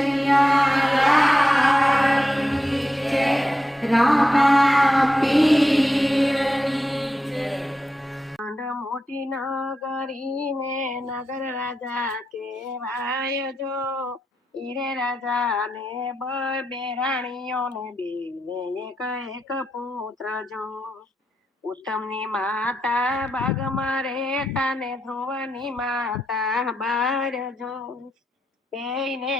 કનૈયા રામા પીરની મોટી નગરી ને નગર રાજા કેવાય જો ઈરે રાજા ને બે રાણીઓ ને બે એક એક પુત્ર જો ઉત્તમ ની માતા બાગમાં રહેતા ને ધ્રુવ ની માતા બાર જો બેયને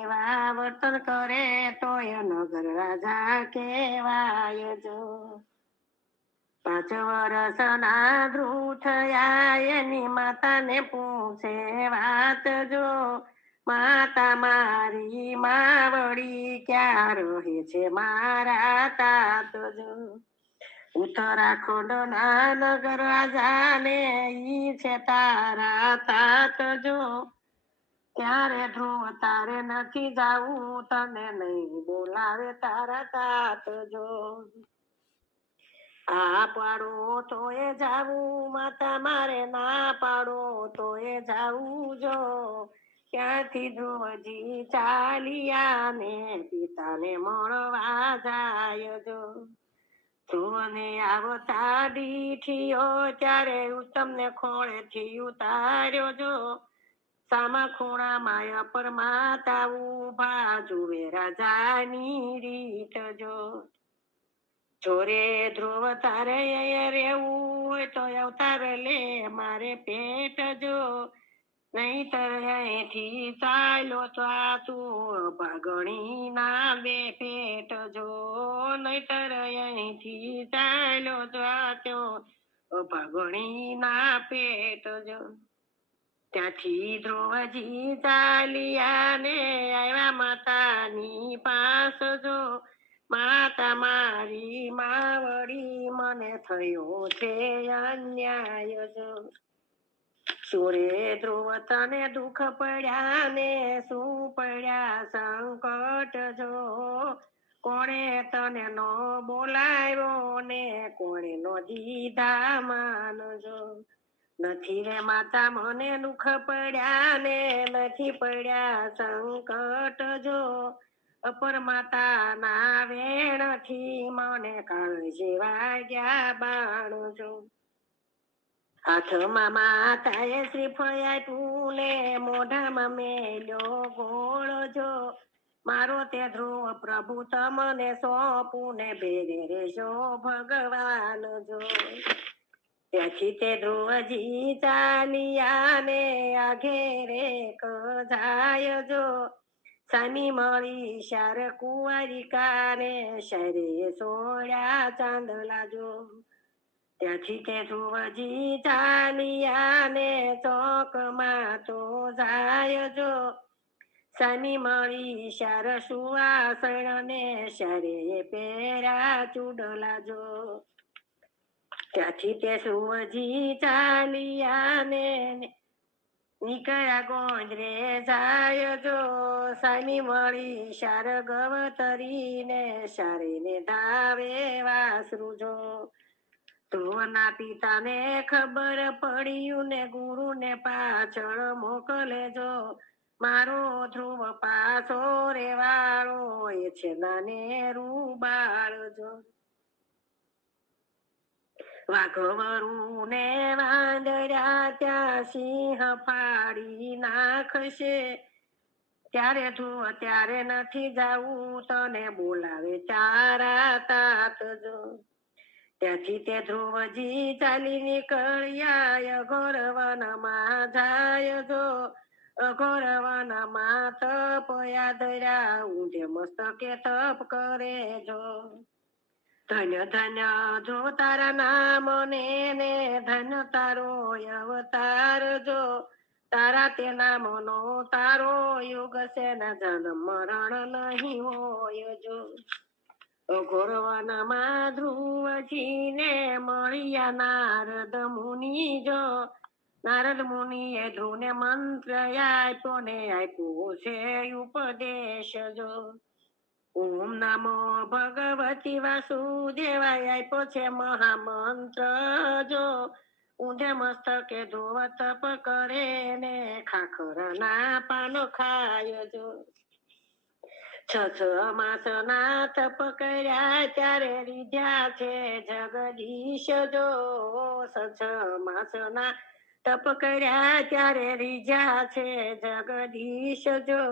એવા વર્તન કરે તોય નગર રાજા કેવાય જો 5 વર્ષના ધ્રુવ થયા એની માતાને પૂછે વાત જો માતા મારી માવડી ક્યાં રહે છે મારા તાત જો ઉત્તરાખંડના નગર રાજાને ઈ છે તારા તાત જો ત્યારે ધ્રુવ તારે નથી જાવું તને નહીં બોલાવે તારા તાત જો આ પાડો તોય જાવું માતા મારે ના પાડો તોય જાવું જો ક્યાંથી ધ્રુવજી ચાલ્યા ને પિતાને મળવા જાય જો ધ્રુવને આવતા દીઠિયો ત્યારે ઉત્તમને ખોળેથી ઉતાર્યો જો સામા ખૂણામાં પરમાતા ઉભા જુએ રાજાની રીત જો જોરે ધ્રુવ તારે રેવું હોય તો અવતાર લે મારે પેટ જો નહીતર અહીંથી ચાલ્યો તો તું ભાગણી ના બે પેટ જો નહીતર અહીંથી ચાલ્યો તો ભાગણી ના પેટ જો ત્યાંથી ધ્રુવજી ચાલ્યા ને આવ્યા માતાની પાસ જો માતા મારી માવડી મને થયો છે અન્યાય જો સુરે ધ્રુવ તને દુઃખ પડ્યા ને શું પડ્યા સંકટ જો કોણે તને નો બોલાવ્યો ને કોણે નો દીધા માન જો નથી રે માતા મને દુઃખ પડ્યા ને નથી પડ્યા સંકટ જો અપર માતા ના વેણથી મને કાળજી વાગ્યા બાણ જો હાથમાં માતાએ શ્રીફળ આપ્યું ને મોઢામાં મેલ્યો ગોળ જો મારો તે ધ્રુવ પ્રભુ તમને સોંપું ને ભેરે રેશો ભગવાન જો ત્યાંથી તે ધ્રુવજી ચાલ્યા ને આઘેરે જાય જો સામી મળી શાર કુંવારિકા ને શરે સોળ્યા ચાંદલા જો ત્યાંથી તે ધ્રુવજી ચાલ્યા ને ચોકમાં તો જાય જો સામી મળી શાર સુવાસણ ને શરે પેરા ચૂડલા જો ત્યાંથી તે ધ્રુવજી ચાલ્યા ને નીકળ્યા ગોંદરે જાય જો સામી મળી શાર ગવતરી ને શારીને ધાવે વાસરું જો ધ્રુવના પિતાને ખબર પડ્યું ને ગુરુને પાછળ મોકલે જો મારો ધ્રુવ પાછો રેવાળો એ છે નાને રૂબાળ જો વાઘવરું ને વાંદર્યા ત્યાં સિંહ ફાડી નાખશે ત્યારે ધ્રુવ ત્યારે નથી જાવું તને બોલાવે તારા તાત જો ત્યાંથી તે ધ્રુવજી ચાલી નીકળ્યા અઘોર વનમાં જાય જો અઘોર વનમાં તપ યાદર્યા ઊંધે મસ્તકે તપ કરે જો ધન્ય ધન્ય ધ્રુવ તારા નામ ને ધન્ય તારો અવતાર જો તારા તે નામનો તારો યુગ છે ના જન્મ મરણ નહીં હોય જો અઘોર વનમાં ધ્રુવજી ને મળ્યા નારદ મુનિ જો નારદ મુનિએ ધ્રુવને મંત્ર આપ્યો ને આપ્યો છે ઉપદેશ જો ઓમ નમો ભગવતી વાસુદેવાય આપ્યો છે મહામંત્ર જો ઊંધે મસ્તકે ધ્રુવ તપ કરે ને ખાખરના પાનો ખાય જો છ માસના તપ કર્યા ત્યારે રીધ્યા છે જગદીશ જો. છ માસના તપ કર્યા ત્યારે રીઝ્યા છે જગદીશ જો.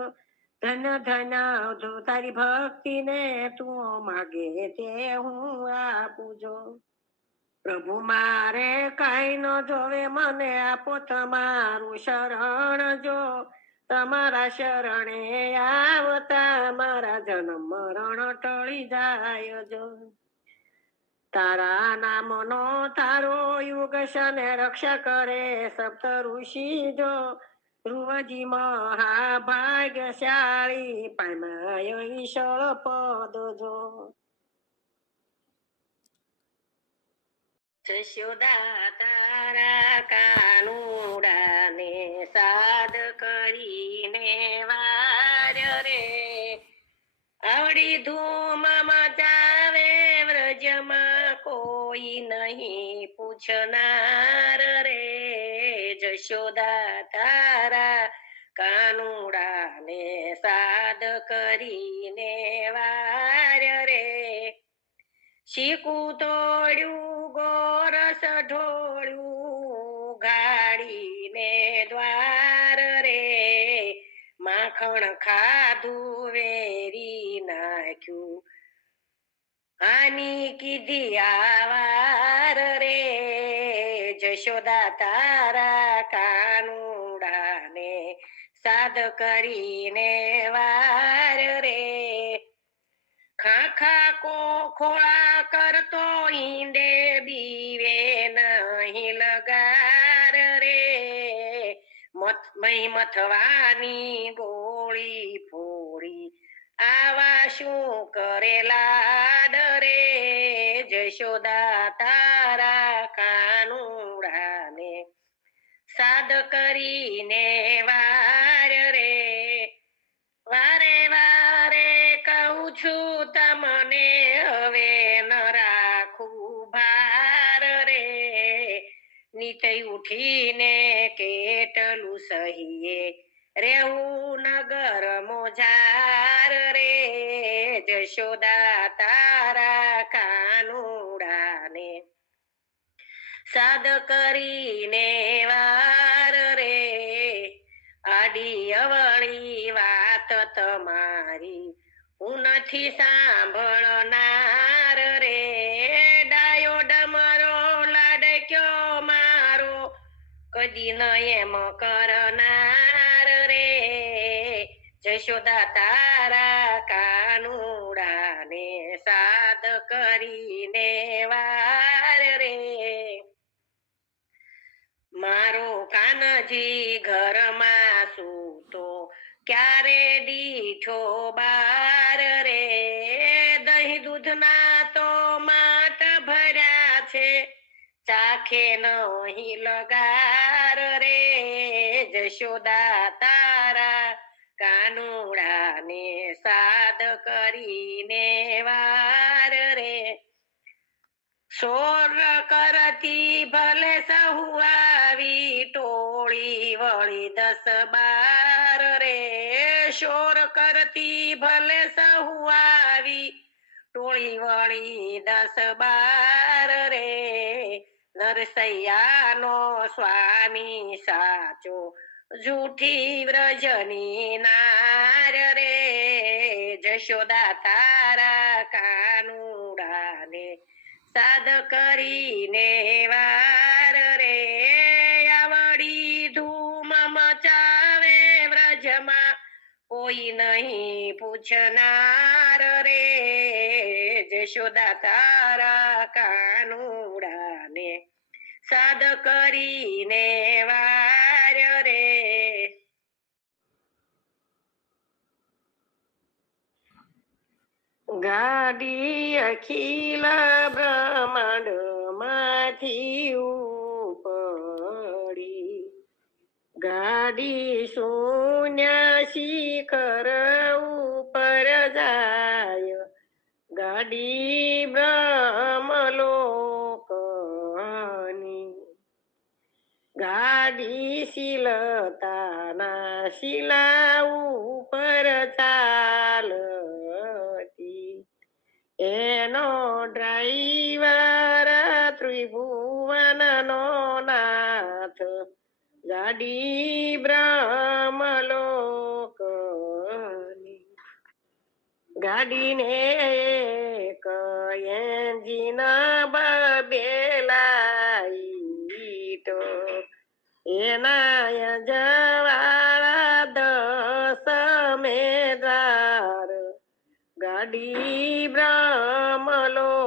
ધન ધન જો તારી ભક્તિને તું માગે તે હું આપું જો. પ્રભુ મારે કઈ ન જોવે મને આપો તમારું શરણ જો. તમારા શરણે આવતા મારા જન્મ મરણ ટળી જાય જો. તારા નામનો તારો યુગ શને રક્ષા કરે સપ્ત ઋષિ જો. ધ્રુવજી મહાભાગ્યશાળી પામ્યા ઈશળ પદ જો. જશોદા તારા કાનુડાને સાદ કરીને વાર રે. આવડી ધૂમ મચાવે વ્રજમાં કોઈ નહીં પૂછનાર રે. જશોદા તારા કાનુડાને સાદ કરીને વાર રે. શીકું તોડ્યું ગોરસ ઢોળ્યું ગાડીને દ્વાર રે. માખણ ખાધું વેરી નાખ્યું આની કીધી આવાર રે. જશોદા તારા કાનુડાને સાદ કરીને વાર રે. ખાખા ખોળા કરતો ઈંડે બીવે નહીં લગાર રે. મથવાની ગોળી ફોડી આવા શું કરેલા ડરે. જશોદા તારા કાનુડાને સાદ કરીને વાર રે. વારે વારે કહું છું તમને હવે ન રાખું ભાર રે. નીચે ઉઠીને કેટલું સહીએ રેવું નગર મોજાર રે. જશોદા તારા કાનુડાને સાદ કરીને વાર રે. આડી અવળી વાત તમારી હું નથી સાંભળનાર રે. ડાયો ડમરો લાડક્યો મારો કદી ન એમ કરનાર રે. જશોદા તારા કાનુડાને સાદ કરીને વાર રે. મારો કાનજી ઘરમાં સૂતો ક્યારે દીઠો બાર રે. દહીં દૂધના તો માટ ભર્યા છે ચાખે નહીં લગાર રે. જશોદા તારા કાનુડાને સાદ કરીને વાર રે. સોર કરતી ભલે સહુ આવી ટોળી વળી 10-12 રે. શોર કરતી ભલે સહુ આવી ટોળી વળી 10-12 રે. નરસૈયાનો સ્વામી સાચો જૂઠી વ્રજની નાર રે. જશોદા તારા કાનુડાને સાદ કરીને વાર રે. આવડી ધૂમ મચાવે વ્રજમાં કોઈ નહીં પૂછનાર રે. જશોદા તારા કાનુડાને સાદ કરીને વાર રે. ગાડી અખિલ બ્રહ્માંડ માંથી ઉપડી. ગાડી શૂન્ય શિખર ઉપર જાય. ગાડી બ્રહ્મલોકની. ગાડી શીલતાના શિલા ઉપર ચાલ ડ્રાઈવર ત્રિભુવન નો નાથ ગાડી બ્રહ્મલોકની ગાડીને એક એન્જિન બબેલાઈ તો એના જવાળા 10 મેદાર ગાડી બ્રહ્મલોકની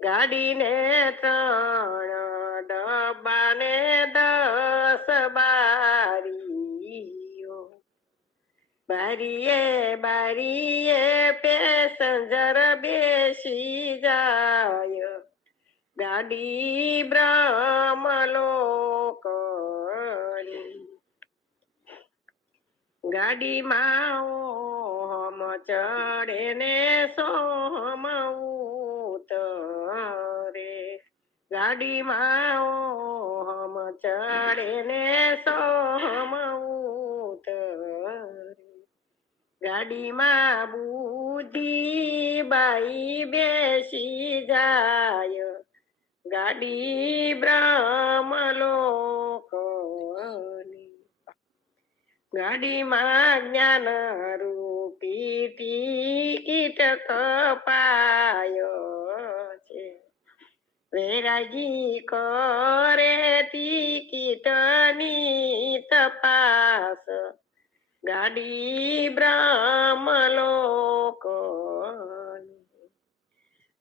ગાડીને 3 ડબ્બાને 10 બારીઓ બારીએ બારીએ પેસેન્જર બેસી જાય ગાડી બ્રહ્મલોકની ગાડીમાં ઓમ ચડે ને સોમ ઉતરે ગાડીમાં ઓમ ચડે ને સોમ ઉતરે ગાડીમાં બુદ્ધિ બાઈ બેસી જાય ગાડી બ્રહ્મલોકની ગાડીમાં જ્ઞાન રૂપી ટિકિટ કપાયો છે વૈરાગી કરે ટિકિટની તપાસ ગાડી બ્રહ્મલોકની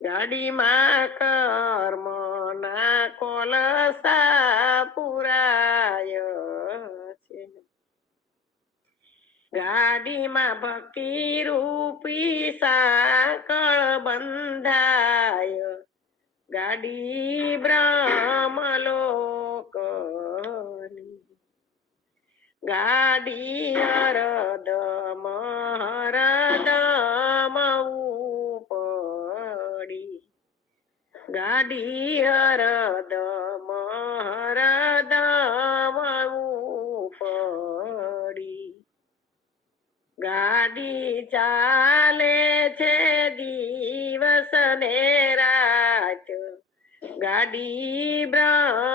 ગાડીમાં કર્મના કોલસા પુરાય છે ગાડીમાં ભક્તિ રૂપી સાંકળ બંધાય ગાડી બ્રહ્મલોકની ગાડી હરદમ હરદમ ઉપડી ગાડી હરદમ હરદમ ઉપડી ગાડી ચાલે છે દિવસ ને રાત ગાડી બ્રહ્મલોકની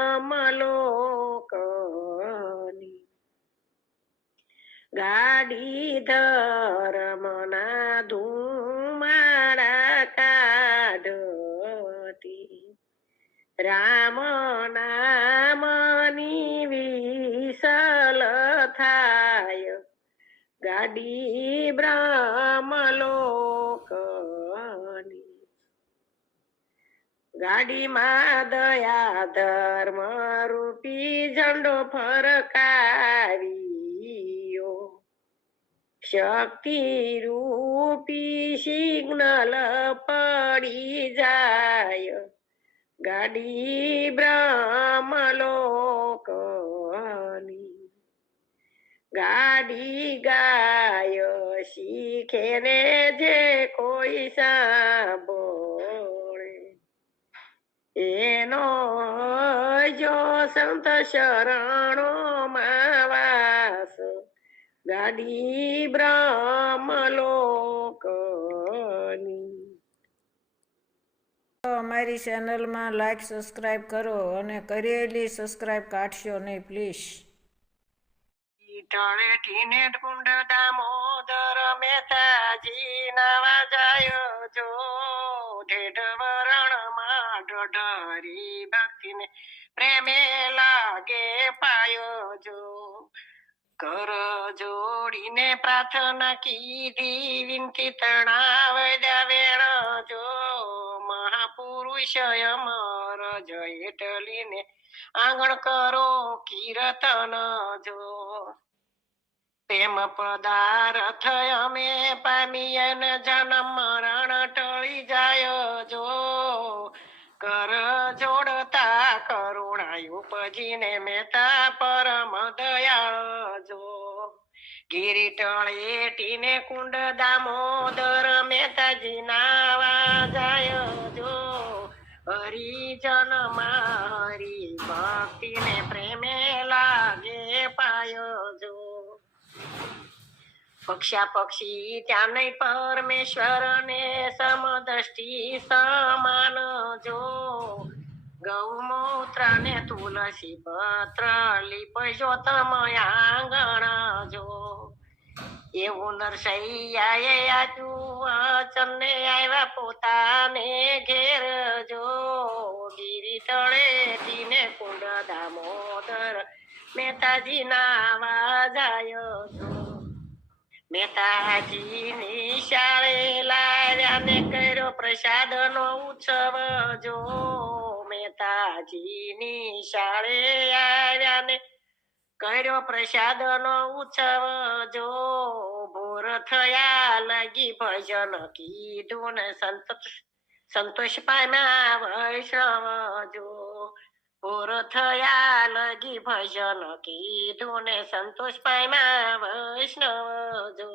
ગાડી ધર્મના ધુમાડા કાઢતી રામ નામની વિસલ થાય ગાડી બ્રહ્મલોકની ગાડીમાં દયા ધર્મ રૂપી ઝંડો ફરકાવ્યો શક્તિ રૂપી સિગ્નલ પડી જાય ગાડી બ્રહ્મલોકની ગાડી ગાય શીખે ને જે કોઈ સાંભળે એનો જો સંત શરણોમાં વાસ ગાડી બ્રહ્મલોકની અમારી ચેનલમાં લાઈક સબસ્ક્રાઈબ કરો અને કરેલી સબસ્ક્રાઈબ કાઢશો નહીં પ્લીઝ તળેટીને કુંડ દામોદર મહેતાજી નવા જાય જો ઢેઢ વરણમાં ઢરી ભક્તિને પ્રેમે લાગે પાયો જો કર જોડીને પ્રાર્થના કીધી વિનતી તણાવ્યા વેણ જો મહાપુરુષ અમર જય ટલીને આંગણ કરો કીર્તન જો પ્રેમ પદાર્થ અમે પામીએ ને જન્મ મરણ ટળી જાય જો કર જોડતા કરુણા ઉપજીને મહેતા પરમ દયાળ જો ગીરી ટળેટીને કુંડ દામોદર મહેતાજી નાવા જાય જો હરિજન માં હરી ભક્તિને પ્રેમે લાગે પાયો જો પક્ષા પક્ષી ત્યાં નહીં પરમેશ્વર ને સમદ્રષ્ટિ સમાન જો ગૌમૂત્ર ને તુલસી પત્ર લીપજો તમે આંગણ જો એવું નરસૈયાએ આપ્યું વચન ને આવ્યા પોતાને ઘેર જો ગીરી તળે તીને કુંડ દામોદર મહેતાજી નાવા જાય જો મહેતાજી નિશાળે લાવ્યા ને કર્યો પ્રસાદ નો ઉત્સવ જો મહેતાજી નિશાળે આવ્યા ને કર્યો પ્રસાદ નો ઉત્સવ જો ભોર થયા લગી ભજન કીધું ને સંતોષ પામ્યા વૈષ્ણવ જો ભોર થયા લગી ભજન કીધું ને સંતોષ પામ્યા વૈષ્ણવ જો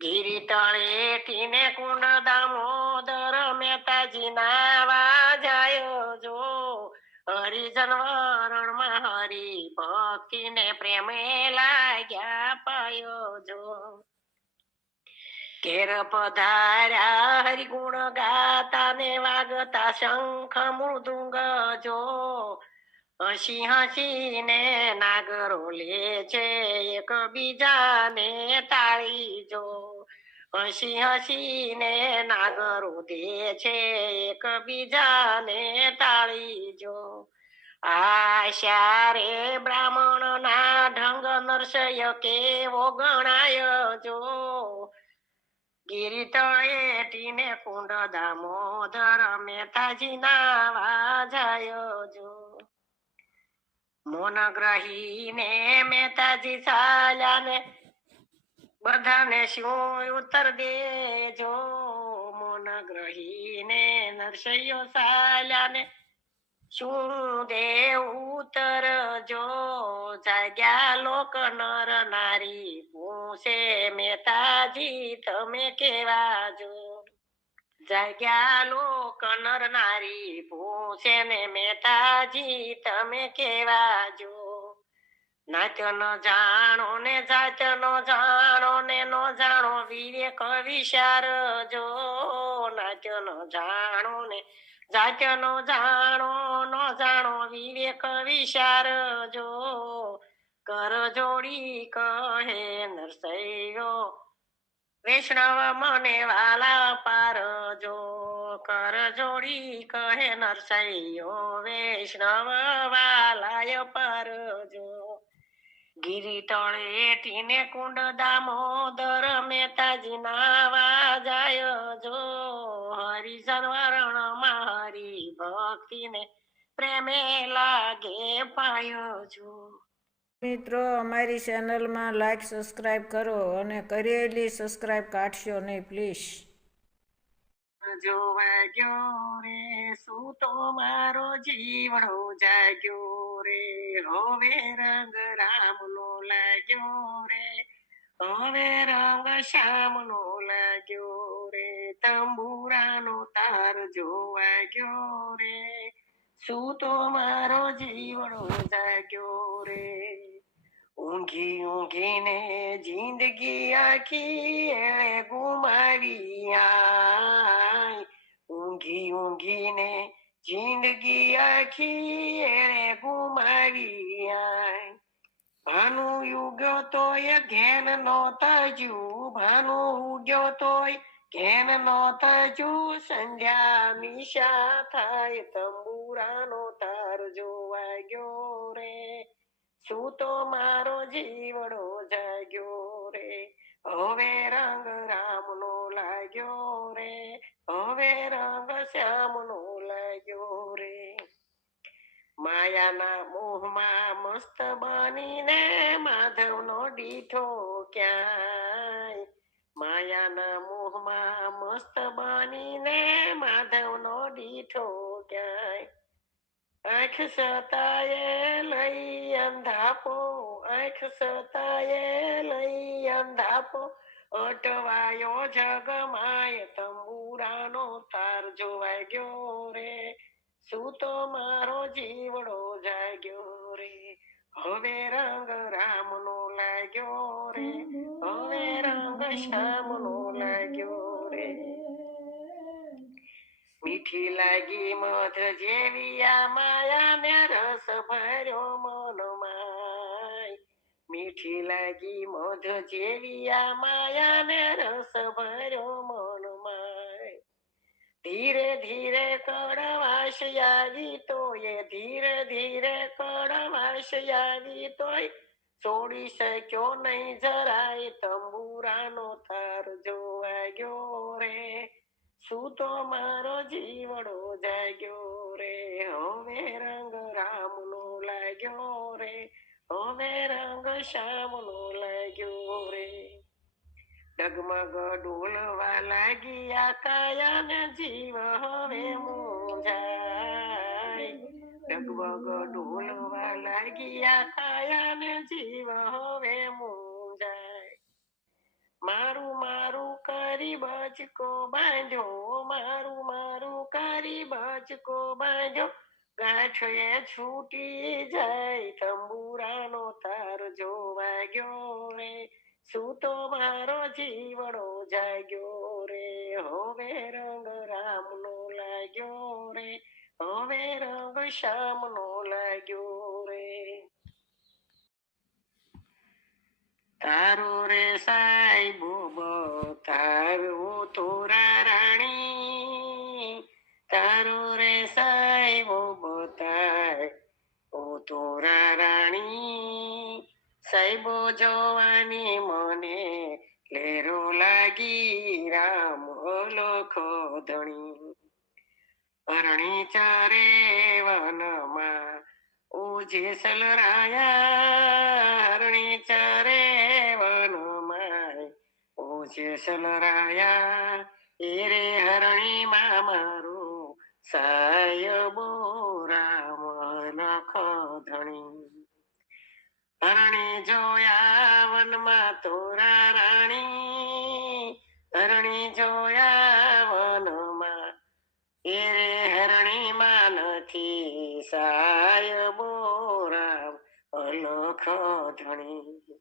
ગીરી તળે ટીને કુંડ દામોદર મહેતાજી નાવા જાય જો હરિજન વરણમાં હરિ ભક્તિ ને પ્રેમે લાગ્યા પાયો જો ઘેર પધાર્યા હરિગુણ ગાતા ને વાગતા શંખ મૃદુંગ જો હસી હસી ને નાગરો લે છે એક બીજાને તાળી જો હસી હસી ને નાગરો દે છે એક બીજાને તાળી જો આશા રે બ્રાહ્મણ ના ઢંગ નરસય કેવો ગણાય જો ગીરી તળે ટીને કુંડ દામોદર મહેતાજી નાવા જાય જો મોન ગ્રહી ને મહેતાજી ચાલ્યા ને બધાને શું ઉત્તર દેજો મોન ગ્રહી ને નરસૈયો ચાલ્યા ને શું દેવ ઉત્તર જો જાગ્યા લોક નર નારી પૂછે મહેતાજી તમે કેવા જો જાગ્યા લોક નર નારી પૂછે ને મહેતાજી તમે કેવા જો નાત્ય ન જાણો ને જાત્ય ન જાણો ને નો જાણો વિવેક વિચાર જો નાત્ય ન જાણો ને જાત્ય નો જાણો નો જાણો વિવેક વિચાર જો કર જોડી કહે નરસૈયો વૈષ્ણવ મને વાલા પાર જો કર જોડી કહે નરસૈયો વૈષ્ણવ વાલાય પર જો ગીરી તળે ટીને કુંડ દામોદર મહેતાજી નાવા જાય જો હરિજન વરણ માં હરિ ભક્તિ ને પ્રેમે લાગે પાયો જો મિત્રો અમારી ચેનલમાં લાઈક સબસ્ક્રાઈબ કરો અને કરેલી સબસ્ક્રાઈબ કાઢશો નહીં પ્લીઝ. જોવા ગયો રે શું તો મારો જીવડો જાગ્યો રે હવે રંગ રામ નો લાગ્યો રે હવે રંગ શ્યામ નો લાગ્યો રે તંબુરાનો તાર જોવા ગયો રે શું તો મારો જીવડો જાગ્યો રે ઊંઘી ઊંઘીને જિંદગી આખી એણે ગુમાવી આય ઊંઘી ઊંઘીને જિંદગી આખી એણે ગુમાવી આય ભાનુ ઉગ્યો તોય ઘેન નો તજ્યું ભાનુ ઉગ્યો તોય ઘેન નો તજ્યું સંધ્યા નિશા થાય તંબુરાનો તાર જોવા ગયો રે શું તો મારો જીવડો જાગ્યો રે હવે રંગ રામ નો લાગ્યો રે હવે રંગ શ્યામ નો લાગ્યો રે માયાના મોહમાં મસ્ત બનીને માધવ નો દીઠો ક્યાંય માયાના મોહમાં મસ્ત બનીને માધવ નો દીઠો ક્યાંય આંખ સતાએ લઈ અંધાપો આંખ સતાએ લઈ અંધાપો અટવાયો જગમાય તંબુરાનો તાર જોવાઈ ગયો રે શું તો મારો જીવડો જાગ્યો રે હવે રંગ રામ નો લાગ્યો રે હવે શ્યામનો લાગ્યો રે મીઠી લાગી મધ જેવી આ માયા ને રસ ભર્યો મનમાં મીઠી લાગી મધ જેવી આ માયા ને રસ ભર્યો મનમાં ધીરે ધીરે કડવાશ આવી તોય ધીરે ધીરે કડવાશ આવી તોય છોડી શક્યો નહીં જરાય તંબુરાનો તાર જોવા ગયો રે શું તો મારો જીવડો જાગ્યો રે હવે રંગ રામનો લાગ્યો રે હવે રંગ શ્યામનો લાગ્યો રે ડગમગ ડોલવા લાગ્યા કાયા ને જીવ હવે મૂંઝાય ડગમગ ડોલવા લાગ્યા કાયા ને જીવ હવે મૂંઝાય મારું મારું કરી બચકો બાંધ્યો મારું મારું કરી બચકો બાંધ્યો ગાંઠે છૂટી જાય તંબુરાનો તાર જોવા ગયો રે શું તો મારો જીવડો જાગ્યો રે હવે રંગ રામનો લાગ્યો રે હવે રંગ શ્યામનો લાગ્યો રે તારો રે સાહેબો બતાવ્યો તોરા રાણી તારો રે સાહેબો બતાવ્યો તોરા રાણી સાહેબો જોવાની મને લેરો લાગી રામ લખો ધણી અરણી ચારે વનમાં ઓજે સલરાયા હરણી ચારે વનમાં ઓજે સલરાયા એ રે હરણી માં મારું સાયબો રામ લખો ધણી હરણી જોયા વનમાં તોરા રાણી હરણી જોયા વનમાં એ રે હરણી માં નથી સાયબો રામ અલખ ધણી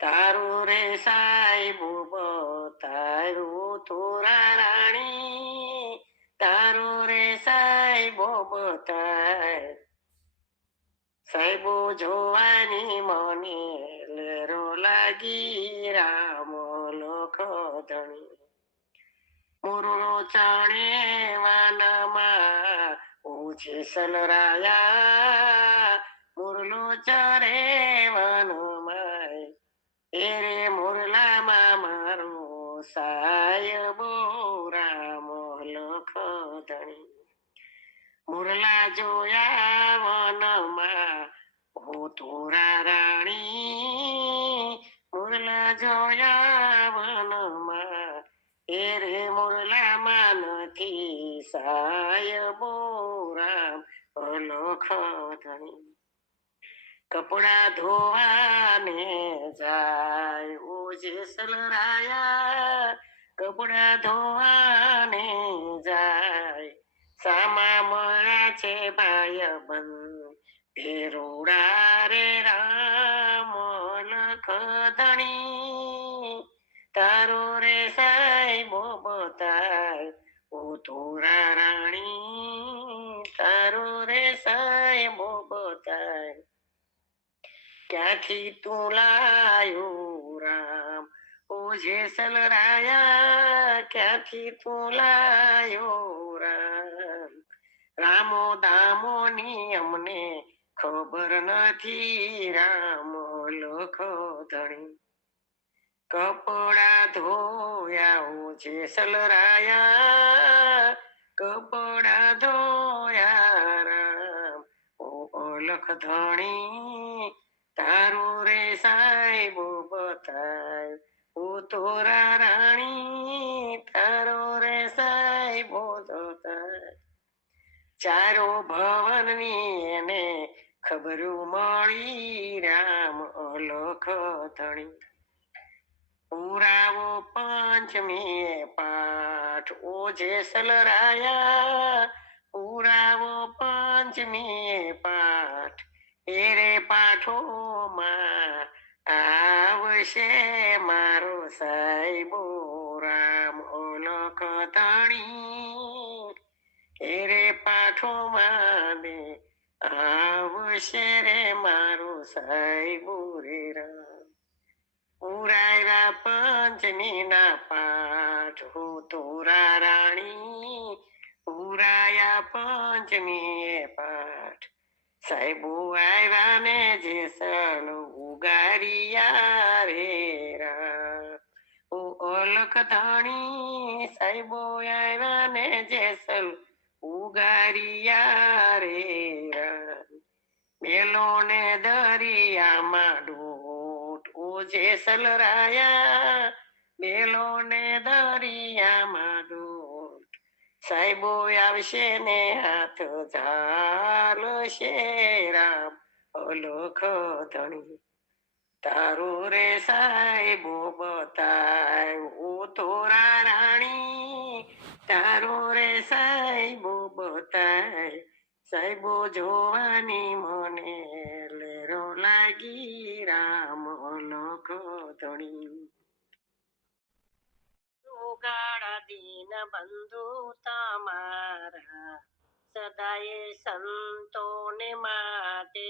તારું રે સાહેબો બતાવ્યું તોરા રાણી તારું રે સાહેબો બતાય સાહેબો જોવાની મને લેરો લાગી રામ લખ ધણી મુરલો ચણે વાનમાં ઓછે સલરાયા મુરલો ચરે વનમાં એ રે મુરલામાં મારો સાયબો રામ લખ ધણી મુરલા જોયા વનમાં ઓ તોરા રાણી મુરલા જોયા વનમાં એ રે મુરલામાં નથી સાયબો રામ અલખ ધણી કપડા ધોવાને જાય ઓજે સલરાયા કપડા ધોવાને જાય સામા મળ્યા છે ભાઈ બંધ ભેરોડા રે રામ લખ ધણી તારો રે સાહેબો બતાય ઓ તોરા રાણી તારો રે સાહેબો બતાય ક્યાંથી તું લાયો રામ ઓજે સલરાયા ક્યાંથી તું લાયો રામ રામો દામો ની અમને ખબર નથી રામ લખ ધણી કપડા ધોયા ઓજે સલરાયા કપડા ધોયા રામ ઓ અલખ ધણી તારું રે સાહેબો બતાય ઓ તોરા રાણી તારો રે સાહેબો બતાય ચારો ભવનની એને ખબરું મળી રામ અલખ ધણી પુરાવો પંચમીએ પાઠ ઓજે સલરાયા પુરાવો પંચમીએ પાઠ એ રે પાઠોમાં આવજે આવશે મારો સાહેબો રામ ઓલખ ધણી એરે પાઠો માંડે આવશે રે મારો સાહેબો રે રામ પુરાયરા પંચમી ના પાઠ હો તોરા રાણી પુરાયા પંચમી એ પાઠ સાહેબો આવ્યા ને જેસલ ઉગારિયા રે રા ઓ ઓલખ ધણી સાહેબો આવ્યા ને જેસલ ઉગારિયા રે રા મેલો ને દરિયામાં ડોટ ઓ જેસલ રાયા મેલો ને દરિયામાં ડોટ સાહેબો આવશે ને હાથ ઝાલશે રામ અલખ ધણી તારું રે સાહેબો બતાય ઓ તોરા રાણી તારું રે સાહેબો બતાય સાહેબો જોવાની મને લેરો લાગી રામ અલખ ધણી ઉગાડા દીન બંધુ તમારા સદાય સંતોને માટે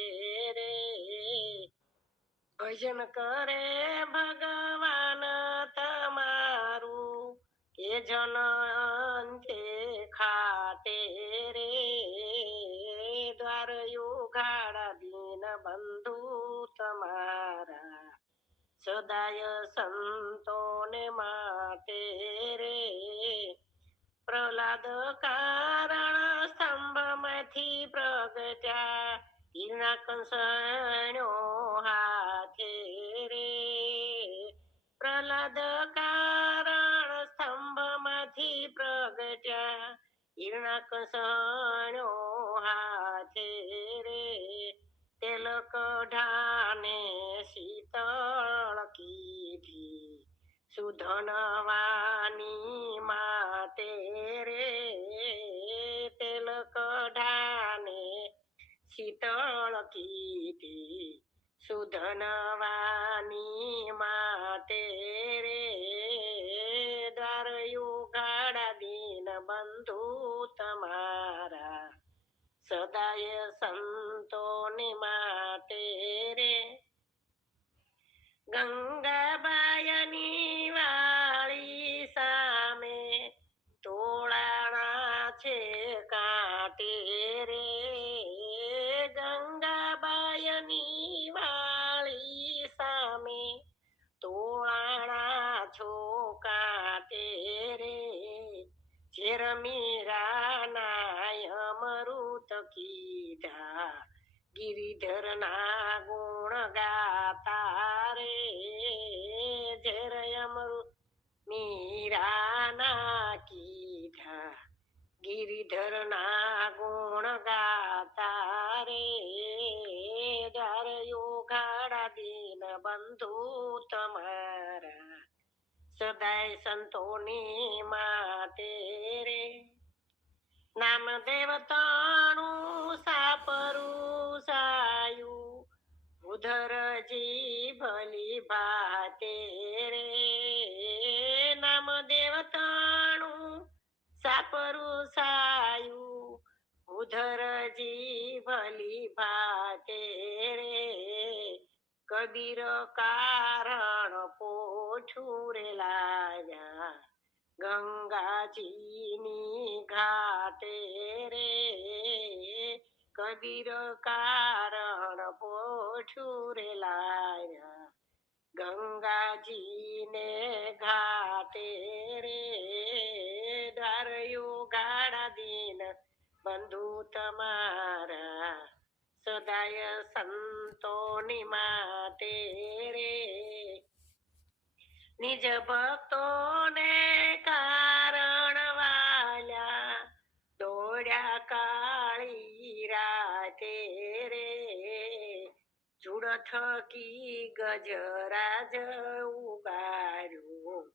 રે ભજન કરે ભગવાન તમારું એ જન અંતે ખાતે રે દ્વાર ઉગાડા દીન બંધુ તમારા સદાય સંતોને માટે રે પ્રહલાદ કારણ સ્તંભમાંથી પ્રગટ્યા હિરણા કંસણ્યો હાથે રે પ્રહલાદ કારણ સ્તંભમાંથી પ્રગટ્યા હિરણા કંસણ્યો હાથે રે તેલ કઢાને શીતળ કીધી સુધનવાની માટે રે તેલ કઢાને શીતળ કીધી સુધનવાની માટે રે દ્વાર ઉગાડા દીન બંધુ તમારા સદાય સંતોને માટે રે ગંગાબાયની વાળી સામે તોળાણા છે કાંટે રે ગંગાબાયની વાળી સામે તોળાણા છો કાંટે રે ઝેર મીરાના અમૃત કીધા ગિરિધર ના ગુણ ગાતા રે ઝેર અમૃત મીરાના કીધા ગિરિધર ના ગુણ ગાતા રે દ્વાર ઉગાડા દીન બંધુ તમારા સદાય સંતોની માટે રે નામદેવ તાણું સાપરું સાયું ઉધરજી ભલી ભાતે રે નામદેવ તાણું સાપરું સાયું ઉધરજી ભલી ભાતે રે કબીર કારણ પોછું રે લાયા ગંગાજીની ઘાટે રે કબીર કારણ પોછું રે લાયા ગંગાજીને ઘાટે રે દ્વાર ઉગાડા દીન બંધુ તમારા સદાય સંતોની માટે રે નિજ ભક્તોને કારણ વાલ્યા દોડ્યા કાળી રાતે રે જુડ થકી ગજરાજ ઉગાડ્યો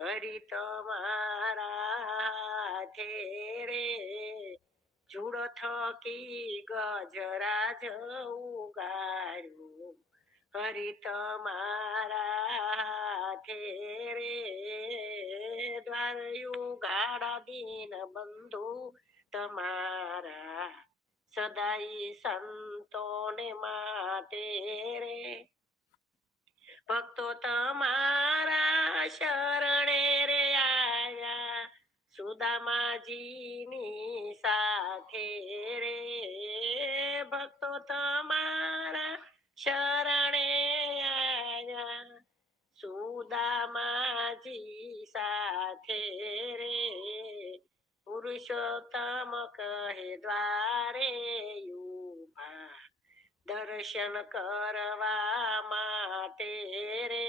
હરિ તમારા હાથે રે જુડ થકી ગજરાજ ઉગાડ્યો હરિ તમારા હાથે રે દ્વારયું ગાડા દીન બંધુ તમારા સદાઈ સંતોને માટે રે ભક્તો તમારા શરણે રે આયા સુદામાજીની સાથે રે ભક્તો તમારા શરણે આયા સુદામાજી સાથે રે પુરુષોત્તમ કહે દ્વારે ઉભા દર્શન કરવા માટે રે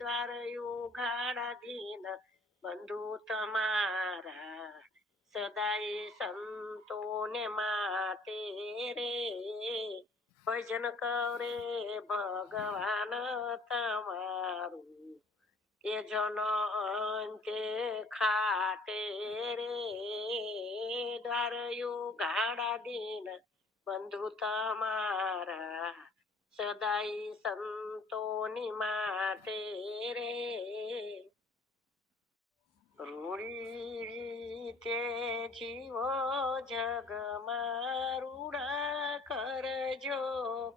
દ્વારયું ગાડા દીન બંધુ તમારા સદાય સંતોને માટે રે ભજન કરે ભગવાન તમારું એ જનો અંતે ખાતે રે દ્વારયું ગાડા દીન બંધુ તમારા સદાય સંતોની માટે રે રૂડી રીતે જીવો જગમાં રૂડા કરજો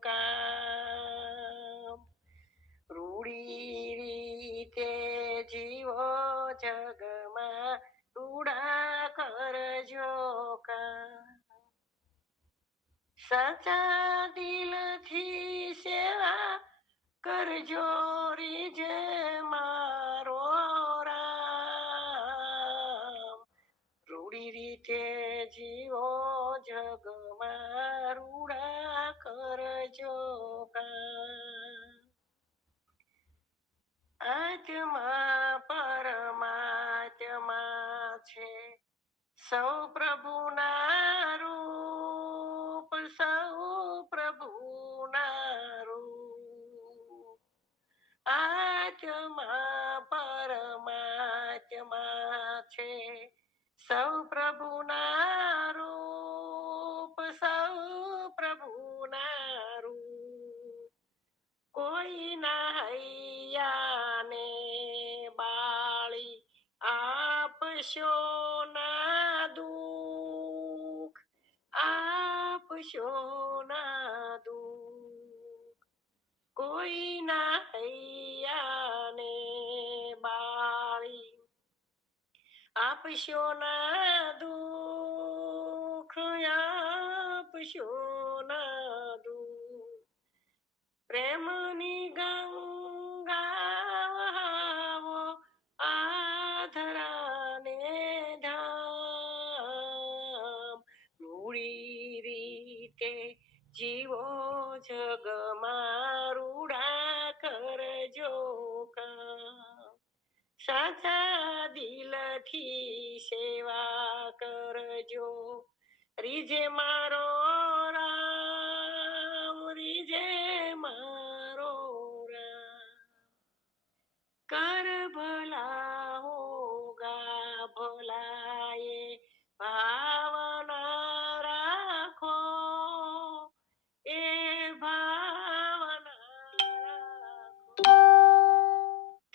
કામ રૂડી રીતે જીવો જગમાં રૂડા કરજો કામ સાચા દિલથી સેવા કરજો રીજે મારો રામ રૂડી રીતે જીવો જગમાં રૂડા કરજો કામ આત્મા પરમાત્મા છે સૌ પ્રભુના રૂપ સૌ પ્રભુના રૂપ આત્મા પરમાત્મા છે સૌ પ્રભુના રૂપ સૌ પ્રભુના રૂપ કોઈના હૈયાને બાળી આપશો ના દુઃખ આપશો ના દુઃખ કોઈના હૈયાને બાળી આપશો ના દુઃખ આપશો ના દુઃખ પ્રેમની ગંગા વહાવો આધરાને ધામ રૂડી રીતે જીવો જગમાં રૂડા કરજો કામ સાચા દિલથી સેવા કરજો રીજે મારો રામ રીજે મારો રામ કર ભલા હોગા ભલાએ ભાવના રાખો એ ભાવના રાખો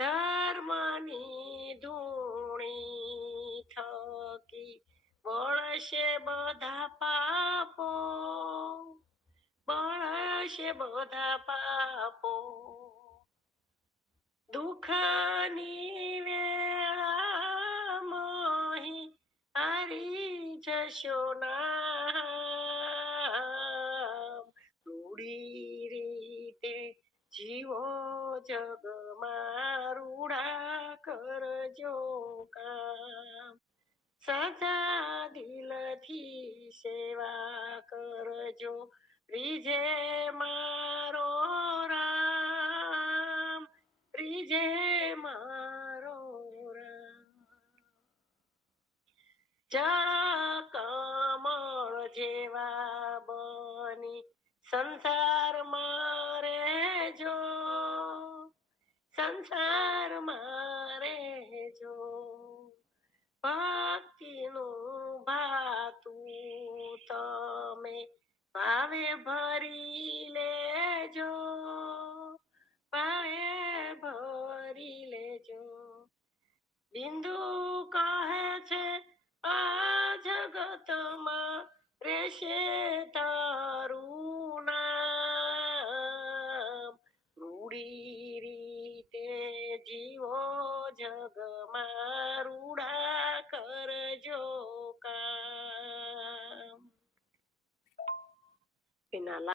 ધર્મની ધૂણી થકી બળશે બધા પાપો બળશે બધા પાપો દુઃખની વેળા મોહી હારી જશો નામ રૂડી રીતે જીવો જગમાં રૂડા કરજો કામ સાચા દિલથી સેવા કરજો રીજે મારો રામ રીજે મારો રામ જળ કમળ જેવા બની સંસારમાં રહેજો સંસારમાં રહેજો ભક્તિનું ભાતું તમે ભાવે ભરી લેજો લેશે તારું નામ. રૂડી રીતે જીવો જગમાં, રૂડા કરજો કામ. એના